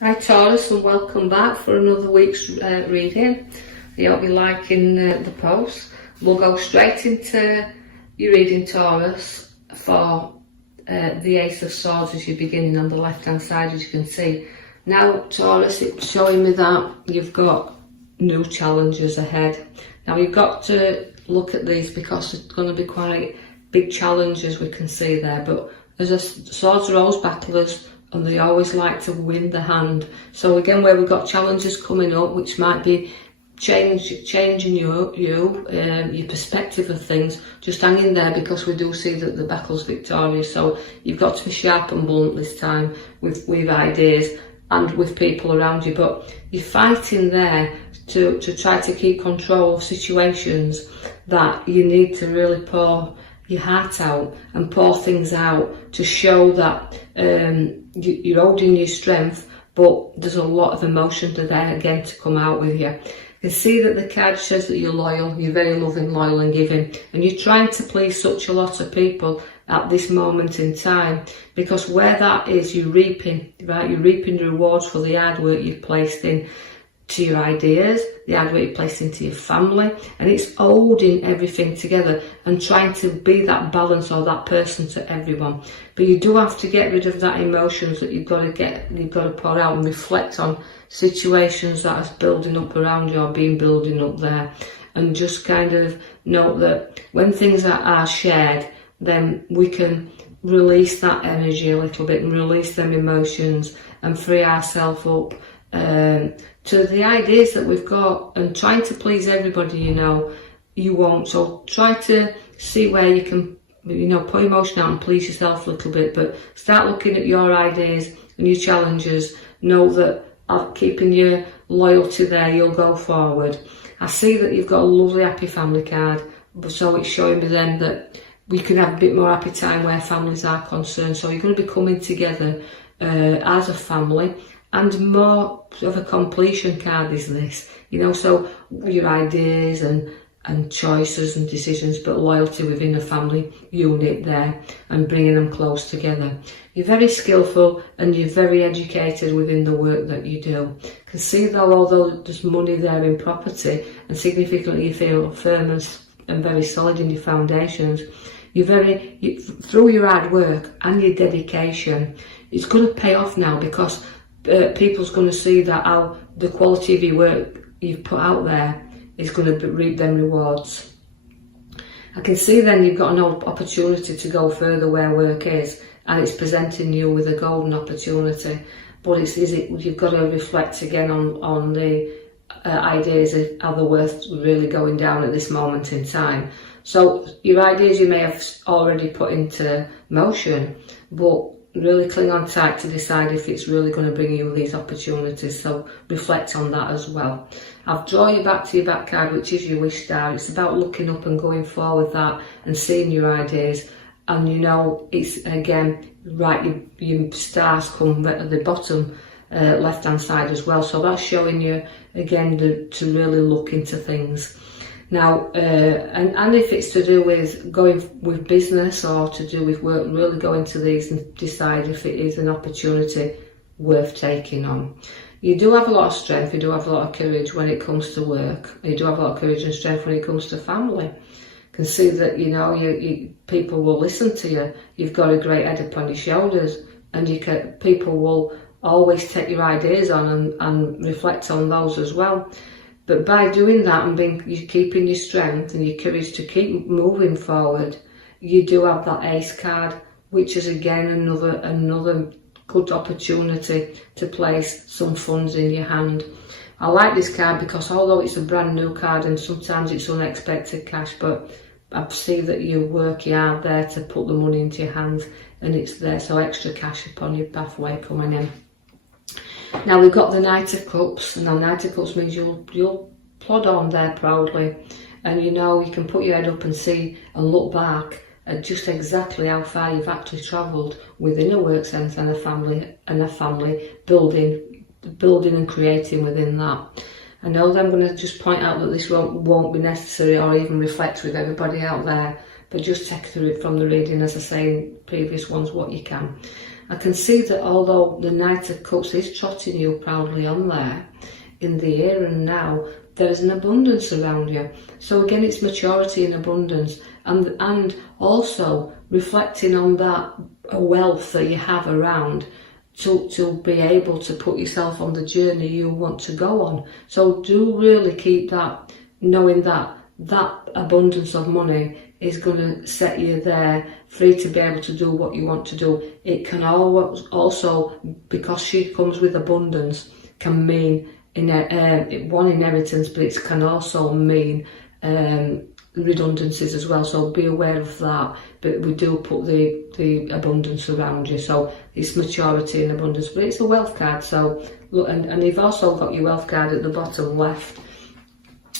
Hi Taurus, and welcome back for another week's reading. I hope you're liking the post. We'll go straight into your reading, Taurus, for the Ace of Swords as you're beginning on the left hand side, as you can see. Now Taurus, it's showing me that you've got new challenges ahead. Now you've got to look at these because it's going to be quite big challenges we can see there, but swords are always battlers, and they always like to win the hand. So again, where we've got challenges coming up, which might be changing your perspective of things, just hang in there, because we do see that the battle's victorious. So you've got to be sharp and blunt this time with ideas and with people around you, but you're fighting there to try to keep control of situations that you need to really pour your heart out and pour things out to show that you're holding your strength, but there's a lot of emotion there again to come out with you. You can see that the card says that you're loyal, you're very loving, loyal and giving, and you're trying to please such a lot of people at this moment in time, because where that is, you're reaping, right? You're reaping the rewards for the hard work you've placed in to your ideas, the hard work you place into your family, and it's holding everything together and trying to be that balance or that person to everyone. But you do have to get rid of that emotions that you've got to pour out and reflect on situations that are building up around you or building up there, and just kind of note that when things are shared, then we can release that energy a little bit and release them emotions and free ourselves up to the ideas that we've got. And trying to please everybody, you won't. So try to see where you can, put emotion out and please yourself a little bit, but start looking at your ideas and your challenges. Know that keeping your loyalty there, you'll go forward. I see that you've got a lovely happy family card, so it's showing me then that we can have a bit more happy time where families are concerned. So you're going to be coming together as a family. And more of a completion card is this, so your ideas and choices and decisions, but loyalty within a family unit there and bringing them close together. You're very skillful and you're very educated within the work that you do. You can see though, although there's money there in property, and significantly you feel firm and very solid in your foundations, through your hard work and your dedication, it's going to pay off now, because people's going to see that how the quality of your work you've put out there is going to reap them rewards. I can see then you've got an opportunity to go further where work is, and it's presenting you with a golden opportunity. But you've got to reflect again on the ideas of how they're worth really going down at this moment in time. So your ideas you may have already put into motion, but really cling on tight to decide if it's really going to bring you these opportunities. So reflect on that as well. I've drawn you back to your back card, which is your wish star. It's about looking up and going forward that and seeing your ideas. And it's again, right, your stars come at the bottom left hand side as well. So that's showing you again to really look into things. Now, and if it's to do with going with business or to do with work, really go into these and decide if it is an opportunity worth taking on. You do have a lot of strength, you do have a lot of courage when it comes to work, you do have a lot of courage and strength when it comes to family. You can see that, people will listen to you, you've got a great head upon your shoulders, and people will always take your ideas on and reflect on those as well. But by doing that and you're keeping your strength and your courage to keep moving forward, you do have that ace card, which is again another good opportunity to place some funds in your hand. I like this card because although it's a brand new card and sometimes it's unexpected cash, but I see that you work hard there to put the money into your hands, and it's there, so extra cash upon your pathway coming in. Now we've got the Knight of Cups, and the Knight of Cups means you'll plod on there proudly, and you can put your head up and see and look back at just exactly how far you've actually travelled within a work sense and a family building and creating within that. I know that I'm going to just point out that this won't be necessary or even reflect with everybody out there, but just take through it from the reading, as I say in previous ones, what you can. I can see that although the Knight of Cups is trotting you proudly on there, in the here and now, there is an abundance around you. So again, it's maturity and abundance, and also reflecting on that wealth that you have around to be able to put yourself on the journey you want to go on. So do really keep that, knowing that that abundance of money is going to set you there free to be able to do what you want to do. It can always also, because she comes with abundance, can mean one inheritance, but it can also mean redundancies as well, so be aware of that. But we do put the abundance around you, so it's maturity and abundance, but it's a wealth card. So look, and you've also got your wealth card at the bottom left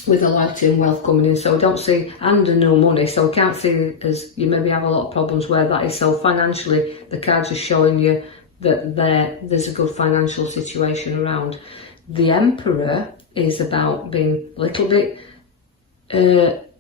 with a light in wealth coming in, so I don't see, and no money, so I can't see, as you maybe have a lot of problems where that is. So financially, the cards are showing you that there's a good financial situation around. The Emperor is about being a little bit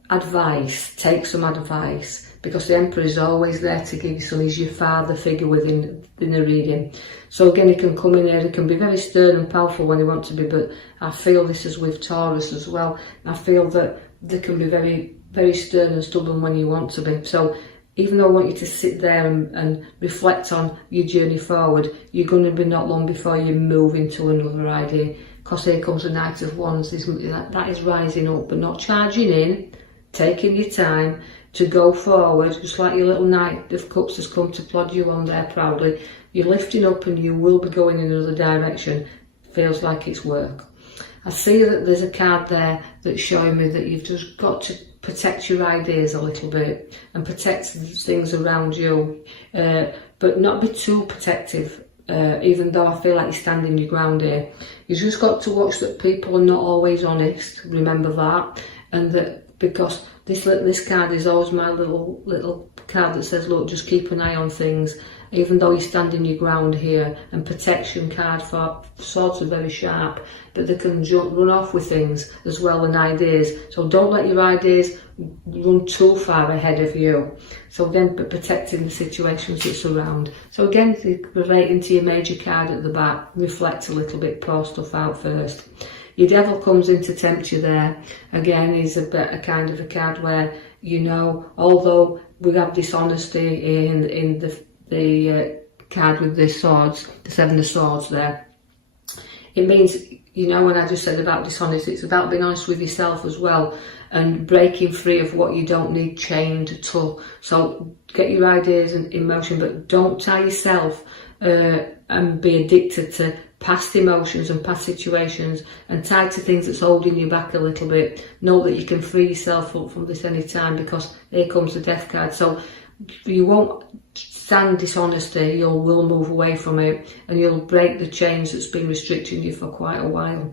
advice, take some advice, because the Emperor is always there to give you some. He's your father figure within the reading. So again, he can come in here, he can be very stern and powerful when he wants to be, but I feel this is with Taurus as well. I feel that they can be very, very stern and stubborn when you want to be. So even though I want you to sit there and reflect on your journey forward, you're going to be not long before you move into another idea, because here comes the Knight of Wands. That is rising up, but not charging in, taking your time to go forward, just like your little Knight of Cups has come to plod you on there proudly. You're lifting up and you will be going in another direction. Feels like it's work. I see that there's a card there that's showing me that you've just got to protect your ideas a little bit and protect things around you, but not be too protective, even though I feel like you're standing your ground here. You've just got to watch that people are not always honest, remember that, and that, because this card is always my little card that says, look, just keep an eye on things, even though you're standing your ground here. And protection card for swords are very sharp, but they can run off with things as well, and ideas. So don't let your ideas run too far ahead of you. So then, but protecting the situations that surround. So again, relating to your major card at the back, reflect a little bit, pour stuff out first. Your Devil comes in to tempt you there. Again, he's a kind of a card where, you know, although we have dishonesty in the card with the swords, the Seven of Swords there, it means, you know, when I just said about dishonesty, it's about being honest with yourself as well, and breaking free of what you don't need chained to. So get your ideas in motion, but don't tie yourself and be addicted to past emotions and past situations and tied to things that's holding you back a little bit. Know that you can free yourself up from this any time, because here comes the Death card. So you won't stand dishonesty, you will move away from it, and you'll break the chains that's been restricting you for quite a while.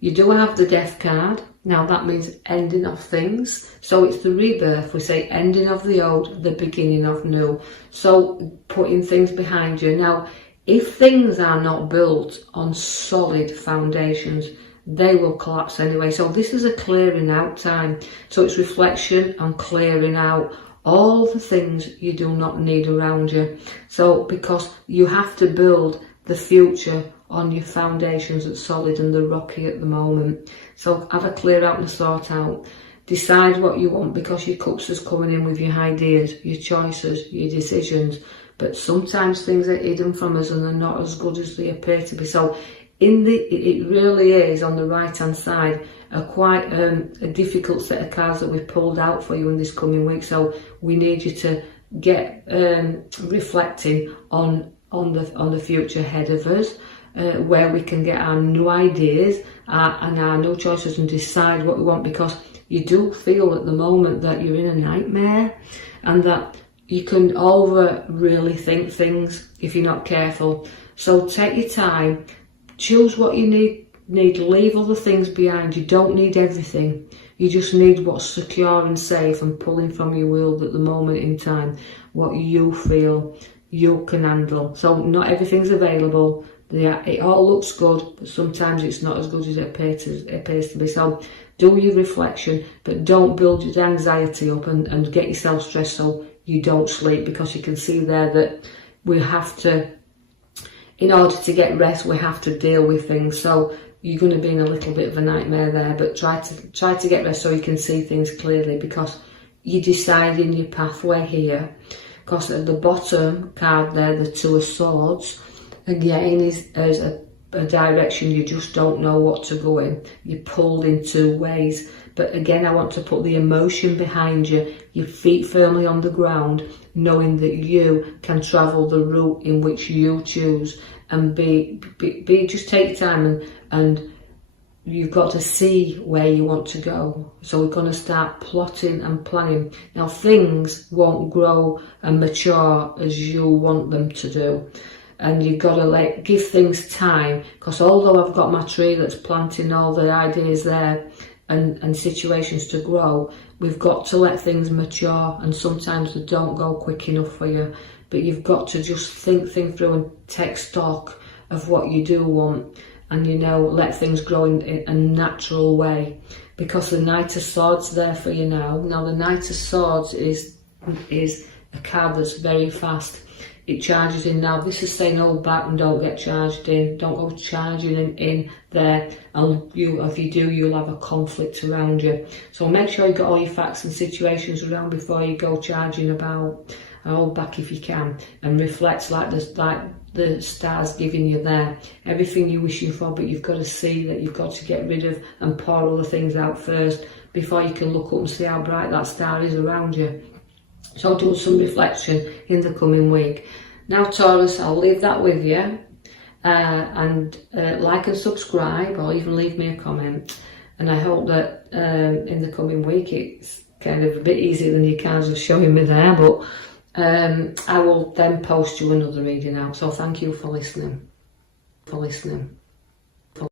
You do have the Death card. Now that means ending of things. So it's the rebirth. We say ending of the old, the beginning of new. So putting things behind you. Now, if things are not built on solid foundations, they will collapse anyway. So this is a clearing out time. So it's reflection and clearing out all the things you do not need around you. So because you have to build the future on your foundations that's solid and they're rocky at the moment. So have a clear out and sort out. Decide what you want, because your cups is coming in with your ideas, your choices, your decisions. But sometimes things are hidden from us and they're not as good as they appear to be. So it really is, on the right hand side, quite a difficult set of cards that we've pulled out for you in this coming week. So we need you to get reflecting on the future ahead of us, where we can get our new ideas and our new choices and decide what we want, because you do feel at the moment that you're in a nightmare and that you can really think things if you're not careful. So take your time, choose what you need, leave other things behind. You don't need everything. You just need what's secure and safe and pulling from your world at the moment in time, what you feel you can handle. So not everything's available. It all looks good, but sometimes it's not as good as it appears to be. So do your reflection, but don't build your anxiety up and get yourself stressed so you don't sleep, because you can see there that we have to in order to get rest, we have to deal with things. So you're going to be in a little bit of a nightmare there, but try to get rest so you can see things clearly, because you're deciding your pathway here. Because at the bottom card there, the Two of Swords, again is a direction you just don't know what to go in. You're pulled in two ways. But again, I want to put the emotion behind you, your feet firmly on the ground, knowing that you can travel the route in which you choose, and just take your time, and you've got to see where you want to go. So we're going to start plotting and planning. Now, things won't grow and mature as you want them to do. And you've got to give things time, because although I've got my tree that's planting all the ideas there and situations to grow, we've got to let things mature, and sometimes they don't go quick enough for you. But you've got to just think through and take stock of what you do want, and let things grow in a natural way. Because the Knight of Swords there for you now. Now the Knight of Swords is a card that's very fast. It charges in now. This is saying hold back and don't get charged in. Don't go charging in there. And if you do, you'll have a conflict around you. So make sure you got all your facts and situations around before you go charging about. And hold back if you can, and reflect like the stars giving you there. Everything you're wishing for, but you've got to see that you've got to get rid of and pour other things out first before you can look up and see how bright that star is around you. So do some reflection in the coming week. Now Taurus, I'll leave that with you, and like and subscribe, or even leave me a comment. And I hope that in the coming week it's kind of a bit easier than your cards are showing me there, but I will then post you another reading out. So thank you for listening.